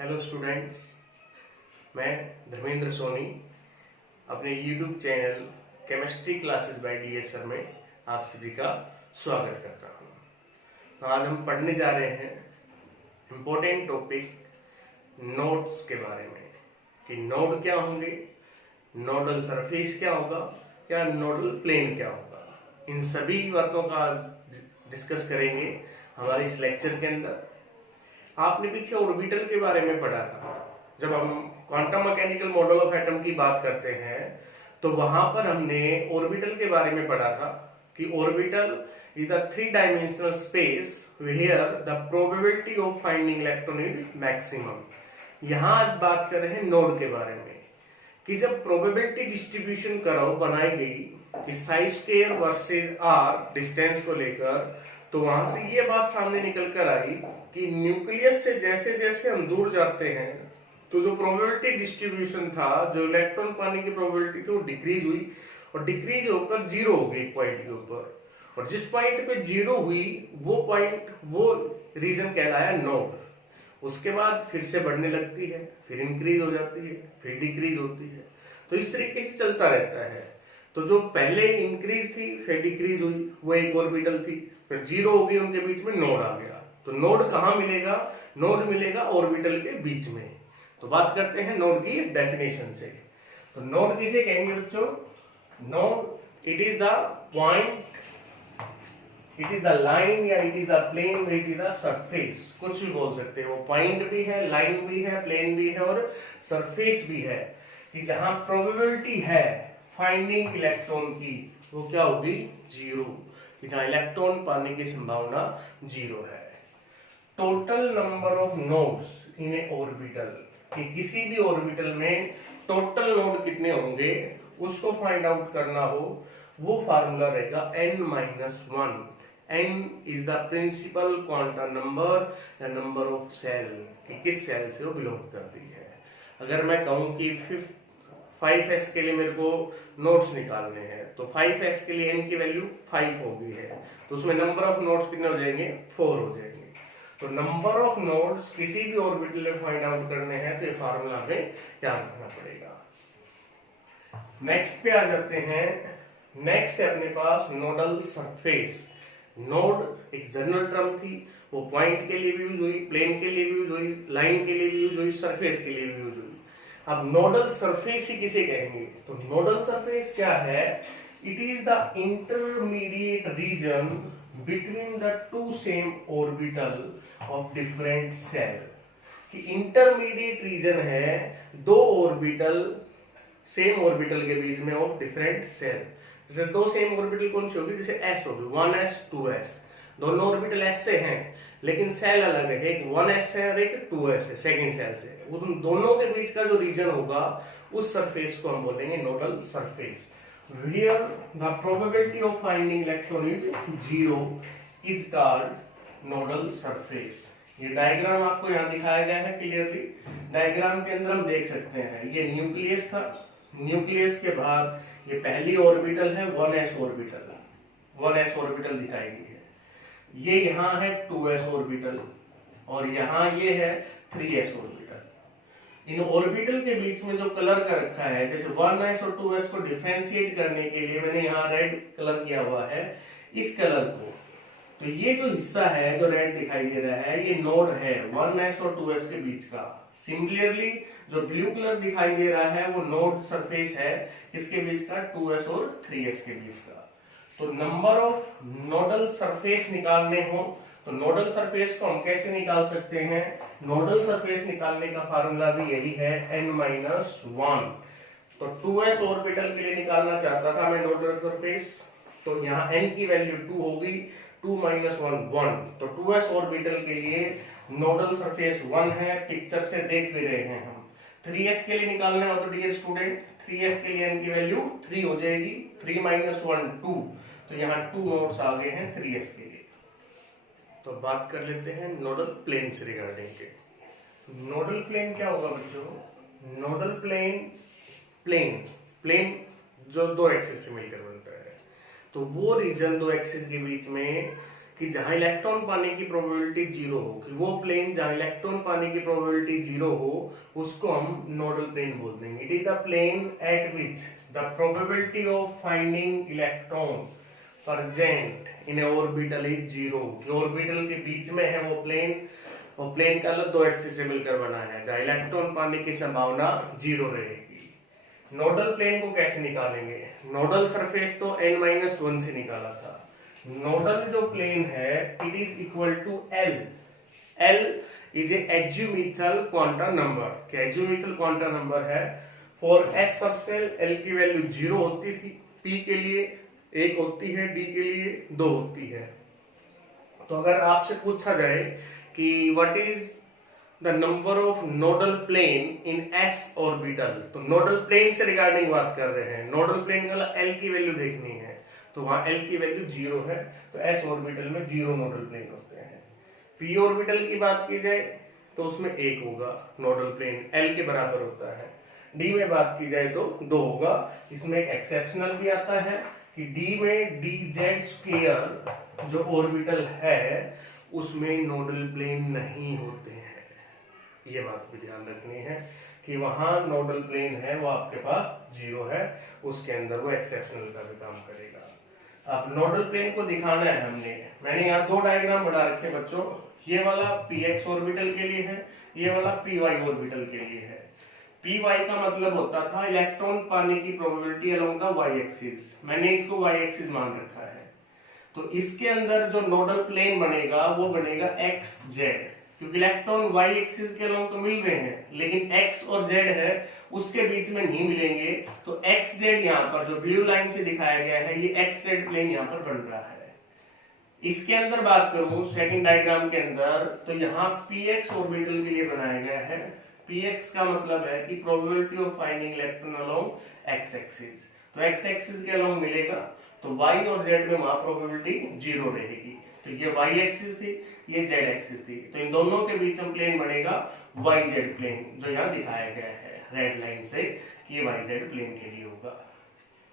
Hello students, मैं धर्मेंद्र सोनी अपने YouTube channel chemistry classes bye DS sir में आप सभी का स्वागत करता हूँ। तो आज हम पढ़ने जा रहे हैं इम्पोर्टेंट टॉपिक नोड्स के बारे में कि नोड क्या होंगे, नोडल सरफेस क्या होगा या नोडल प्लेन क्या होगा। इन सभी बातों का आज डिस्कस करेंगे हमारे इस लेक्चर के अंदर। आपने पीछे ऑर्बिटल के बारे में पढ़ा था। जब हम quantum mechanical model of atom की बात करते हैं तो वहां पर हमने ऑर्बिटल के बारे में पढ़ा था कि orbital is the 3-dimensional space where the probability of finding electron is maximum. यहां आज बात कर रहे हैं नोड के बारे में कि जब प्रोबेबिलिटी डिस्ट्रीब्यूशन कर्व बनाई गई कि psi square versus R distance को लेकर, तो वहां से ये बात सामने निकल कर आई कि न्यूक्लियस से जैसे जैसे हम दूर जाते हैं तो जो प्रोबेबिलिटी डिस्ट्रीब्यूशन था, जो इलेक्ट्रॉन पाने की प्रोबेबिलिटी थी, वो डिक्रीज हुई और डिक्रीज होकर जीरो हो गई एक पॉइंट के ऊपर। और जिस पॉइंट पे जीरो हुई वो पॉइंट, वो रीजन कहलाया नोड। उसके बाद फिर से बढ़ने लगती है, फिर इंक्रीज हो जाती है, फिर डिक्रीज होती है। तो इस तरीके से चलता रहता है। तो जो पहले इंक्रीज थी फिर डिक्रीज हुई, वो एक ऑर्बिटल थी, फिर जीरो हो गई, उनके बीच में नोड आ गया। तो नोड कहाँ मिलेगा? नोड मिलेगा ऑर्बिटल के बीच में। तो बात करते हैं नोड की डेफिनेशन से। तो नोड किसे कहेंगे बच्चों? Node it is the point, it is the line या it is the plane, it is the surface, कुछ भी बोल सकते हैं। वो पॉइंट भी है, लाइन भी है, प्लेन भी है और सरफेस भी है कि जहां प्रोबेबिलिटी है फाइंडिंग इलेक्ट्रॉन की, वो क्या होगी? जीरो। कि जहां इलेक्ट्रॉन पाने की संभावना जीरो है। Total number of nodes in A orbital, कि किसी भी ऑर्बिटल में टोटल नोड कितने होंगे उसको फाइंड आउट करना हो, वो फार्मूला रहेगा n-1। n is the principal quantum number या नंबर ऑफ सेल, कि किस सेल से वो बिलोंग करती है। अगर मैं कहूं कि 5s के लिए मेरे को नोड्स निकालने हैं तो 5s के लिए n की वैल्यू 5 हो गई है, तो उसमें नंबर ऑफ नोड्स कितने हो जाएंगे? 4 हो जाएंगे। तो नंबर ऑफ नोड्स किसी भी ऑर्बिटल में फाइंड आउट करने हैं तो ये फार्मूला हमें याद रखना पड़ेगा। नेक्स्ट पे आ जाते हैं। नेक्स्ट है अपने पास नोडल सरफेस। नोड एक जनरल टर्म थी, वो पॉइंट के लिए भी यूज हुई, प्लेन के लिए भी यूज हुई, लाइन के लिए भी यूज हुई, सरफेस के लिए भी यूज हुई। अब नोडल सरफेस ही किसे कहेंगे? तो नोडल सरफेस क्या है? It is the intermediate region between the two same orbital of different shell. कि इंटरमीडिएट रीजन है दो ऑर्बिटल, सेम ऑर्बिटल के बीच में ऑफ डिफरेंट सेल। जैसे दो सेम ऑर्बिटल कौन सी होगी? जैसे s होगी, 1s 2s, दोनों ऑर्बिटल s से हैं लेकिन सेल अलग है, एक 1s है और एक 2s है सेकंड सेल से। उन दोनों के बीच का जो रीजन होगा उस सरफेस को हम बोलेंगे nodal surface. Where the probability of finding electron is 0 is called nodal surface। ये डायग्राम आपको यहाँ दिखाया गया है क्लियरली। डायग्राम के अंदर हम देख सकते हैं ये न्यूक्लियस था, न्यूक्लियस के बाद ये पहली ऑर्बिटल है 1s ऑर्बिटल, 1s ऑर्बिटल दिखाई गई है। ये यहाँ है 2s ऑर्बिटल और यहाँ ये है 3s ऑर्बिटल। इन ऑर्बिटल के बीच में जो कलर का रखा है, जैसे 1s और 2s को डिफरेंशिएट करने के लिए मैंने यहाँ रेड कलर किया हुआ है इस कलर को। तो ये जो हिस्सा है जो रेड दिखाई दे रहा है ये नोड है 1s और 2s के बीच का। सिमिलरली जो ब्लू कलर दिखाई दे रहा है वो नोड सरफेस है इसके बीच का, 2s और 3s के बीच का। तो नंबर ऑफ नोडल सरफेस निकालने हो तो नोडल सरफेस को हम कैसे निकाल सकते हैं? नोडल सरफेस निकालने का फार्मूला भी यही है n-1। तो 2s ऑर्बिटल के लिए निकालना चाहता था मैं नोडल सरफेस, तो यहाँ n की वैल्यू 2 होगी, 2 - 1 1। तो 2s ऑर्बिटल के लिए नोडल सरफेस 1 है, पिक्चर से देख भी रहे हैं हम। 3s के लिए निकालना हो तो डियर स्टूडेंट 3s के लिए n की वैल्यू 3 हो जाएगी, 3 - 1 2। तो यहाँ 2 नोड्स आ गए हैं 3s के लिए। तो बात कर लेते हैं नोडल प्लेन से रिगार्डिंग के। नोडल प्लेन क्या होगा बच्चों? नोडल प्लेन, प्लेन जो दो एक्सिस से मिलकर बनता है, तो वो रीजन दो एक्सिस के बीच में कि जहां इलेक्ट्रॉन पाने की प्रोबेबिलिटी जीरो हो, कि वो प्लेन जहां इलेक्ट्रॉन पाने की प्रोबेबिलिटी जीरो हो उसको हम नोडल प्लेन बोल देंगे। It is the plane at which the probability of finding electron present in orbital is zero. Orbital के बीच में है वो प्लेन का अलग दो एक्सिस से मिलकर बना है जहां इलेक्ट्रॉन पाने की संभावना जीरो रहेगी। नोडल प्लेन को कैसे निकालेंगे? नोडल सरफेस तो n-1 से निकाला था। नोडल जो प्लेन है it is equal to L। L is a azimuthal quantum number. Azimuthal quantum number है फॉर S सबसेल L की वैल्यू 0 होती थी, P के लिए 1 होती है, D के लिए 2 होती है। तो अगर आपसे पूछा जाए कि what is the number of nodal plane in S orbital, तो नोडल प्लेन से रिगार्डिंग बात कर रहे हैं। नोडल प्लेन का L की वैल्यू देखनी है तो वहां L की वैल्यू 0 है, तो S ऑर्बिटल में 0 नोडल प्लेन होते हैं। P ऑर्बिटल की बात की जाए तो उसमें 1 होगा नोडल प्लेन, L के बराबर होता है। D में बात की जाए तो 2 होगा। इसमें एक एक्सेप्शनल भी आता है कि D में dz² जो ऑर्बिटल है उसमें नोडल प्लेन नहीं होते हैं। ये बात भी ध्यान रखनी है कि वहां नोडल प्लेन है वो आपके पास 0 है, उसके अंदर वो एक्सेप्शनल का भी काम करेगा। अब नोडल प्लेन को दिखाना है मैंने यहाँ 2 डायग्राम बना रखे बच्चों। ये वाला px ऑर्बिटल के लिए है, ये वाला py ऑर्बिटल के लिए है। py का मतलब होता था इलेक्ट्रॉन पाने की probability along the y axis. मैंने इसको y एक्सिस मान रखा है। तो इसके अंदर जो नोडल प्लेन बनेगा वो बनेगा xz, क्योंकि इलेक्ट्रॉन y एक्सिस के अलोंग तो मिल रहे हैं लेकिन x और z है उसके बीच में नहीं मिलेंगे। तो xz यहाँ पर जो ब्लू लाइन से दिखाया गया है ये xz प्लेन यहाँ पर बन रहा है। इसके अंदर बात करूं सेकंड डायग्राम के अंदर तो यहाँ px ऑर्बिटल के लिए बनाया गया है। px का मतलब है कि probability of finding electron along x axis. तो x एक्सिस के अलोंग मिलेगा तो y और z में वहां प्रोबेबिलिटी 0 रहेगी। तो ये y एक्सिस थी, ये z एक्सिस थी, तो इन दोनों के बीच में प्लेन बनेगा yz प्लेन जो यहाँ दिखाया गया है रेड लाइन से कि ये yz प्लेन के लिए होगा।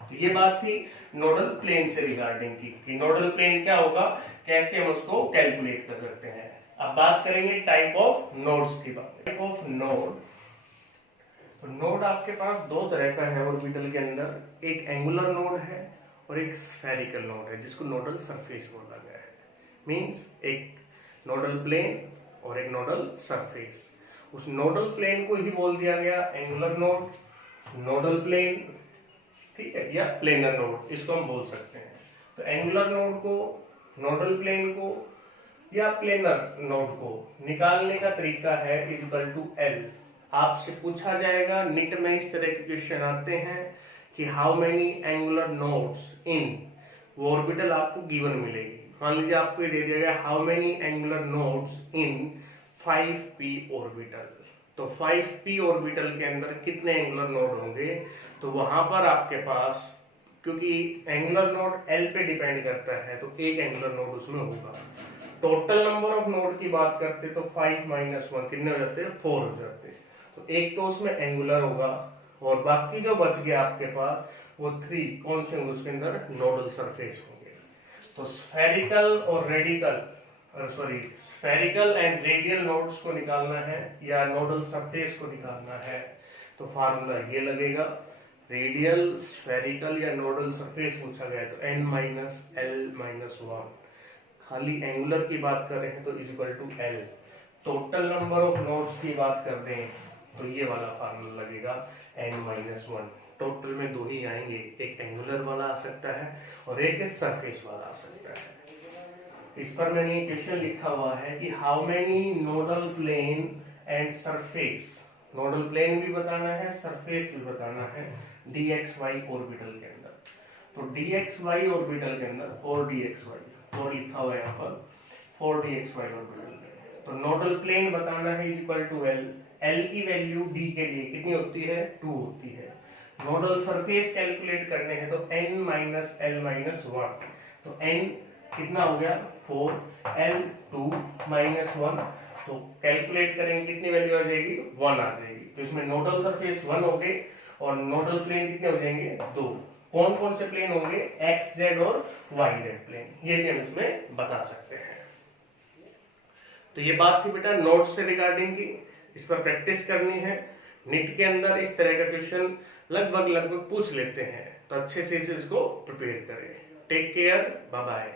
तो ये बात थी नोडल प्लेन से रिगार्डिंग की कि नोडल प्लेन क्या होगा, कैसे हम उसको कैलकुलेट कर सकते हैं। अब बात करेंगे टाइप ऑफ नोड्स की बात। टाइप ऑफ नोड, तो नोड आपके पास 2 तरह का है ऑर्बिटल के अंदर, एक एंगुलर नोड है और एक स्फेरिकल नोड है जिसको नोडल सरफेस बोला गया है। मींस एक नोडल प्लेन और एक नोडल सरफेस। उस नोडल प्लेन को ही बोल दिया गया एंगुलर नोड, नोडल प्लेन, ठीक है, या प्लेनर नोड, इसको हम बोल सकते हैं। तो एंगुलर नोड को, नोडल प्लेन को या प्लेनर नोड को निकालने का तरीका है इक्वल टू L। आपसे पूछा जाएगा निट में इस तरह के क्वेश्चन आते हैं कि हाउ मेनी एंगुलर नोड्स इन, वो ऑर्बिटल आपको गिवन मिलेगी। मान लीजिए आपको ये दे दिया गया how many angular nodes in 5p orbital, तो 5p ऑर्बिटल के अंदर कितने एंगुलर नोड होंगे। तो वहां पर आपके पास, क्योंकि एंगुलर नोड L पे डिपेंड करता है, तो एक एंगुलर नोड उसमें होगा। टोटल नंबर ऑफ नोड की बात करते तो 5 - 1 कितने हो जाते हैं, 4 हो जाते हैं। तो एक तो उसमें एंगुलर होगा और बाकी जो बच गया आपके पास वो 3 कौन से होंगे उसके अंदर, नोडल सरफेस होंगे। तो स्फेरिकल और radical, spherical and radial nodes को निकालना है या नोडल सरफेस को निकालना है तो फार्मूला ये लगेगा। रेडियल, स्फेरिकल या नोडल सरफेस पूछा गया तो n-l-1। खाली एंगुलर की बात कर रहे हैं तो equal to L। Total number of nodes की बात कर रहे हैं तो ये वाला फार्मूला लगेगा n-1। टोटल में 2 ही आएंगे, एक एंगुलर वाला आ सकता है और एक सरफेस वाला आ सकता है। इस पर मैंने क्वेश्चन लिखा हुआ है कि how many nodal plane and surface, nodal plane भी बताना है, सरफेस भी बताना है dxy ऑर्बिटल के अंदर। तो dxy ऑर्बिटल के अंदर 4dxy, 4 लिखा हुआ है यहाँ पर, 4dxy ऑर्बिटल में। तो नोडल प्लेन बताना है इक्वल टू L। L की वैल्यू d के लिए कितनी होती है, 2 होती है। नोडल सरफेस कैलकुलेट करने हैं तो n-l-1। तो n कितना हो गया 4, L 2 -1, तो कैलकुलेट करेंगे कितनी वैल्यू आ जाएगी, 1 आ जाएगी। तो इसमें नोडल सरफेस 1 हो गए और नोडल प्लेन कितने हो जाएंगे, 2। कौन कौन से प्लेन होंगे, एक्स जेड और वाई जेड प्लेन, ये भी हम इसमें बता सकते हैं। तो ये बात थी बेटा नोट्स से रिगार्डिंग की, इस पर प्रैक्टिस करनी है। नीट के अंदर इस तरह का क्वेश्चन लगभग पूछ लेते हैं, तो अच्छे से इसको प्रिपेयर करें। Take care, bye bye.